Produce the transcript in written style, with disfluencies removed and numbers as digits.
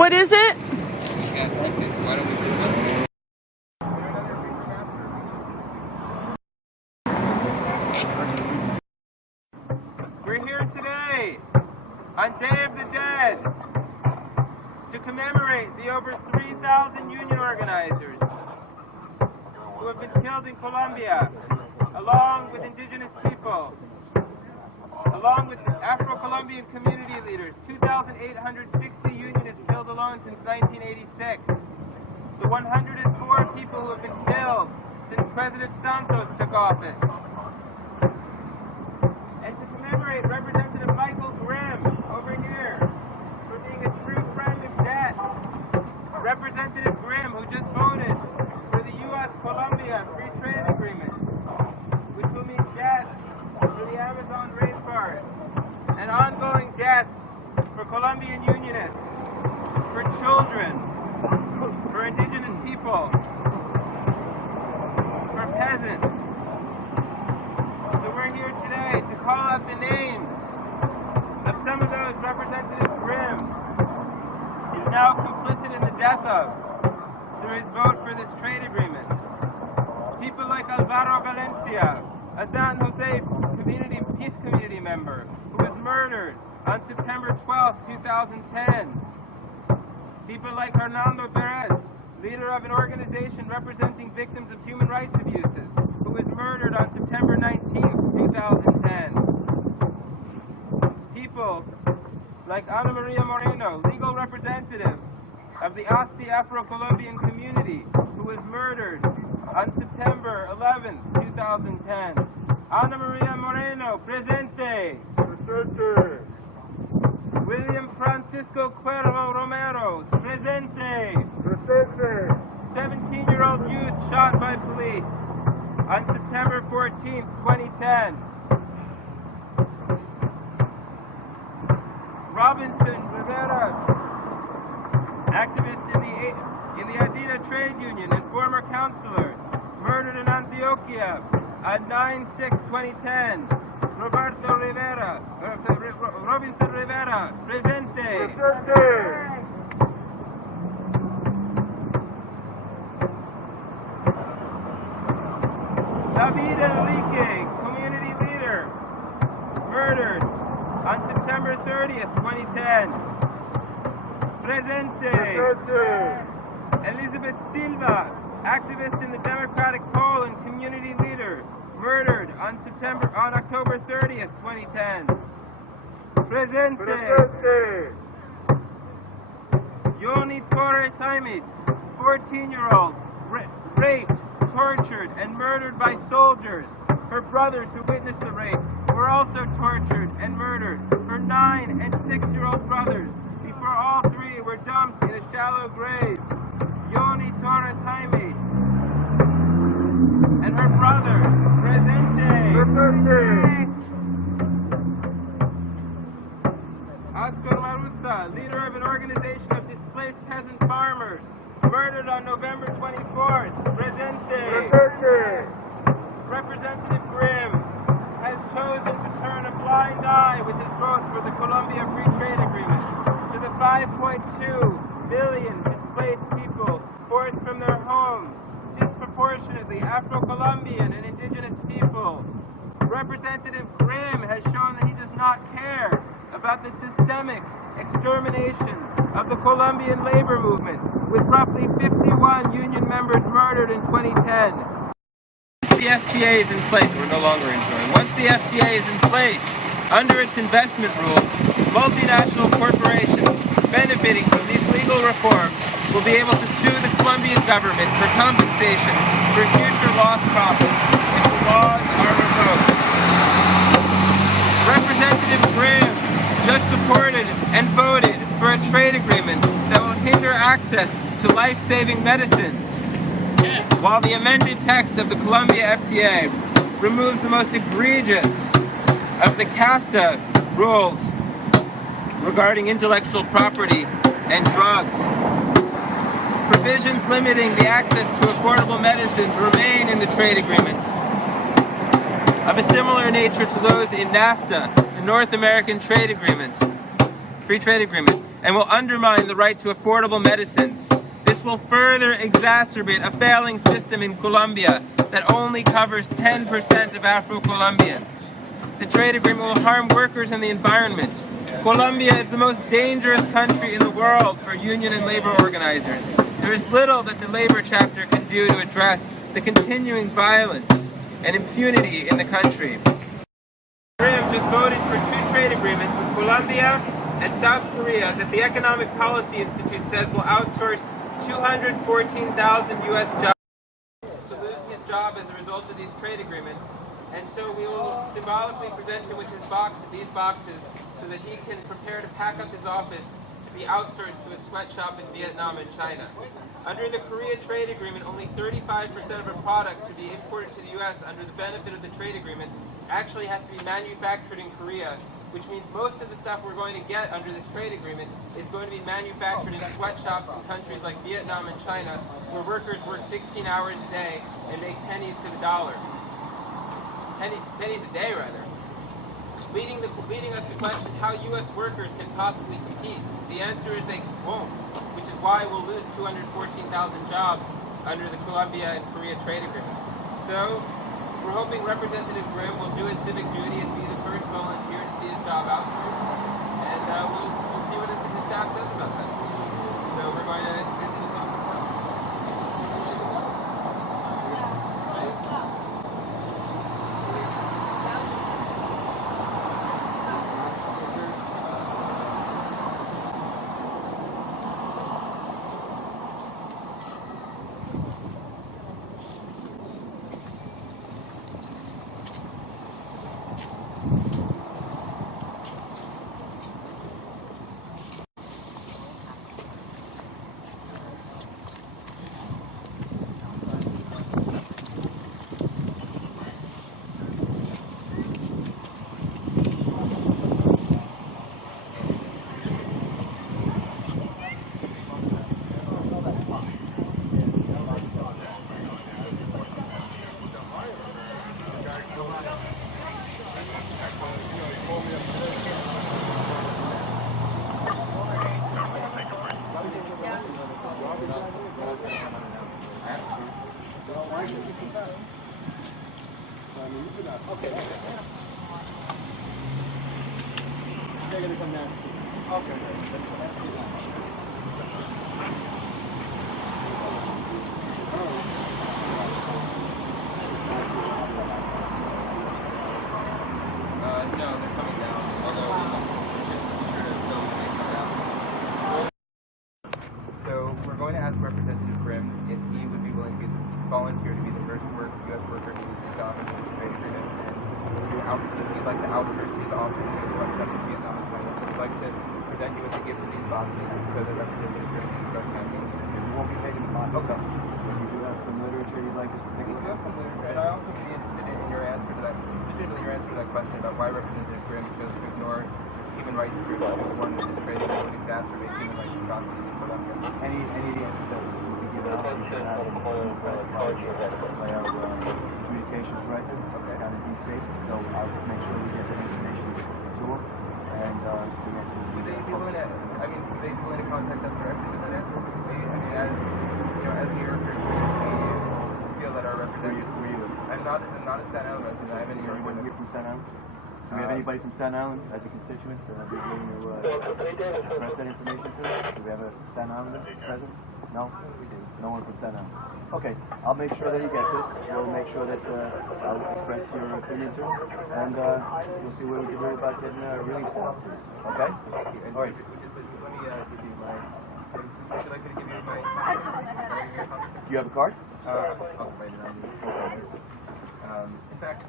What is it? Why don't we do that? We're here today on Day of the Dead to commemorate the over 3,000 union organizers who have been killed in Colombia, along with indigenous people, along with Afro-Colombian community leaders. 2,860 unionists killed alone since 1986. The 104 people who have been killed since President Santos took office. And to commemorate Representative Michael Grimm over here for being a true friend of debt. Representative Grimm, who just voted for the U.S.-Colombia Free Trade Agreement, which will mean death for the Amazon rainforest and ongoing deaths for Colombian unionists, for children, for indigenous people, for peasants. So we're here today to call out the names of some of those Representative Grimm is now complicit in the death of through his vote for this trade agreement. People like Alvaro Valencia, a San Jose Peace Community member who was murdered on September 12, 2010. People like Hernando Perez, leader of an organization representing victims of human rights abuses, who was murdered on September 19, 2010. People like Ana Maria Moreno, legal representative of the Asti Afro-Colombian community, who was murdered on September 11, 2010. Ana Maria Moreno, presente. Presente. William Francisco Cuervo Romero, presente. Presente. 17-year-old youth shot by police on September 14, 2010. Robinson Rivera, activist in the Adida Trade Union and former councillor, murdered in Antioquia on 9/6/2010. Roberto Rivera, Robinson Rivera, presente. Presente. David Enrique, community leader, murdered on September 30th, 2010. Presente. Presente. Elizabeth Silva, activist in the Democratic Pole and community leader, murdered on October 30th, 2010. Presente. Presente. Yoni Torres Jaimes, 14-year-old, raped, tortured, and murdered by soldiers. Her brothers who witnessed the rape were also tortured and murdered. Her 9- and 6-year-old brothers, before all three were dumped in a shallow grave. Yoni Torres Jaimes and her brother, presente. Presente. Oscar Marusa, leader of an organization of displaced peasant farmers, murdered on November 24th, presente. Presente. Representative Grimm has chosen to turn a blind eye with his vote for the Colombia Free Trade Agreement to the 5.2 million displaced people forced from their homes, disproportionately Afro-Colombian and indigenous people. Representative Grimm has shown that he does not care about the systemic extermination of the Colombian labor movement, with roughly 51 union members murdered in 2010. Once the FTA is in place, we're no longer enjoying. Once the FTA is in place, under its investment rules, multinational corporations benefiting from these legal reforms will be able to sue the Colombian government for compensation for future lost profits if the laws are revoked. Representative Grimm just supported and voted for a trade agreement that will hinder access to life-saving medicines, while the amended text of the Colombia FTA removes the most egregious of the CAFTA rules regarding intellectual property and drugs. Provisions limiting the access to affordable medicines remain in the trade agreements, of a similar nature to those in NAFTA, the North American Trade Agreement, Free Trade Agreement. and will undermine the right to affordable medicines. This will further exacerbate a failing system in Colombia that only covers 10% of Afro-Colombians. The trade agreement will harm workers and the environment. Colombia is the most dangerous country in the world for union and labor organizers. There is little that the labor chapter can do to address the continuing violence and impunity in the country. Grimm just voted for 2 trade agreements with Colombia and South Korea that the Economic Policy Institute says will outsource 214,000 U.S. jobs. To lose his job as a result of these trade agreements, and so we will symbolically present him with these boxes, so that he can prepare to pack up his office to be outsourced to a sweatshop in Vietnam and China. Under the Korea trade agreement, only 35% of a product to be imported to the U.S. under the benefit of the trade agreement actually has to be manufactured in Korea, which means most of the stuff we're going to get under this trade agreement is going to be manufactured in sweatshops in countries like Vietnam and China, where workers work 16 hours a day and make pennies to the dollar. Pennies a day, rather. Leading us to question how U.S. workers can possibly compete. The answer is they won't, which is why we'll lose 214,000 jobs under the Colombia and Korea trade agreement. So, we're hoping Representative Grimm will do his civic duty and be the first volunteer to see his job outsourced, and we'll see what his staff says about that. So we're going to visit his office now. Okay. They're going to come down and speak. Okay. No, they're coming down. Although we should be sure to film when they come down. So we're going to ask Representative Grimm if he would be willing to volunteer to be the first U.S. worker to use his job in the trade agreement, and he'd like to outsource his office to sweatshops in Vietnam and China. So we'd like to present you with a gift of these boxes so that Representative Grimm can start campaigning. We won't be taking the boxes. Okay. So you do have some literature you'd like us to take a We look do have some literature, and I also would be interested in your answer to that, particularly your answer to that question about why Representative Grimm chose to ignore human rights groups who warn that this trade agreement would exacerbate human rights atrocities in Colombia. Any of the answers that will be given out, you should have by our communications director down in D.C. So I'll make sure we get that information to them, and the answer will Would be they be willing to, would they be willing to contact us directly with that answer? As New Yorkers, we feel that our representatives... I'm not a Staten Island resident. I have any... You're from Staten Island? Do we have anybody from Staten Island as a constituent that would be willing to express that information to? Do we have a Staten Islander present? No? We do. No one from Staten Island. Okay, I'll make sure that he gets this. We'll make sure that I'll express your opinion to him, and we'll see what we can do about getting released out. Okay? All right. Let me give you my... Would you like me to give you my... Do you have a card? I'll write it on you. In fact...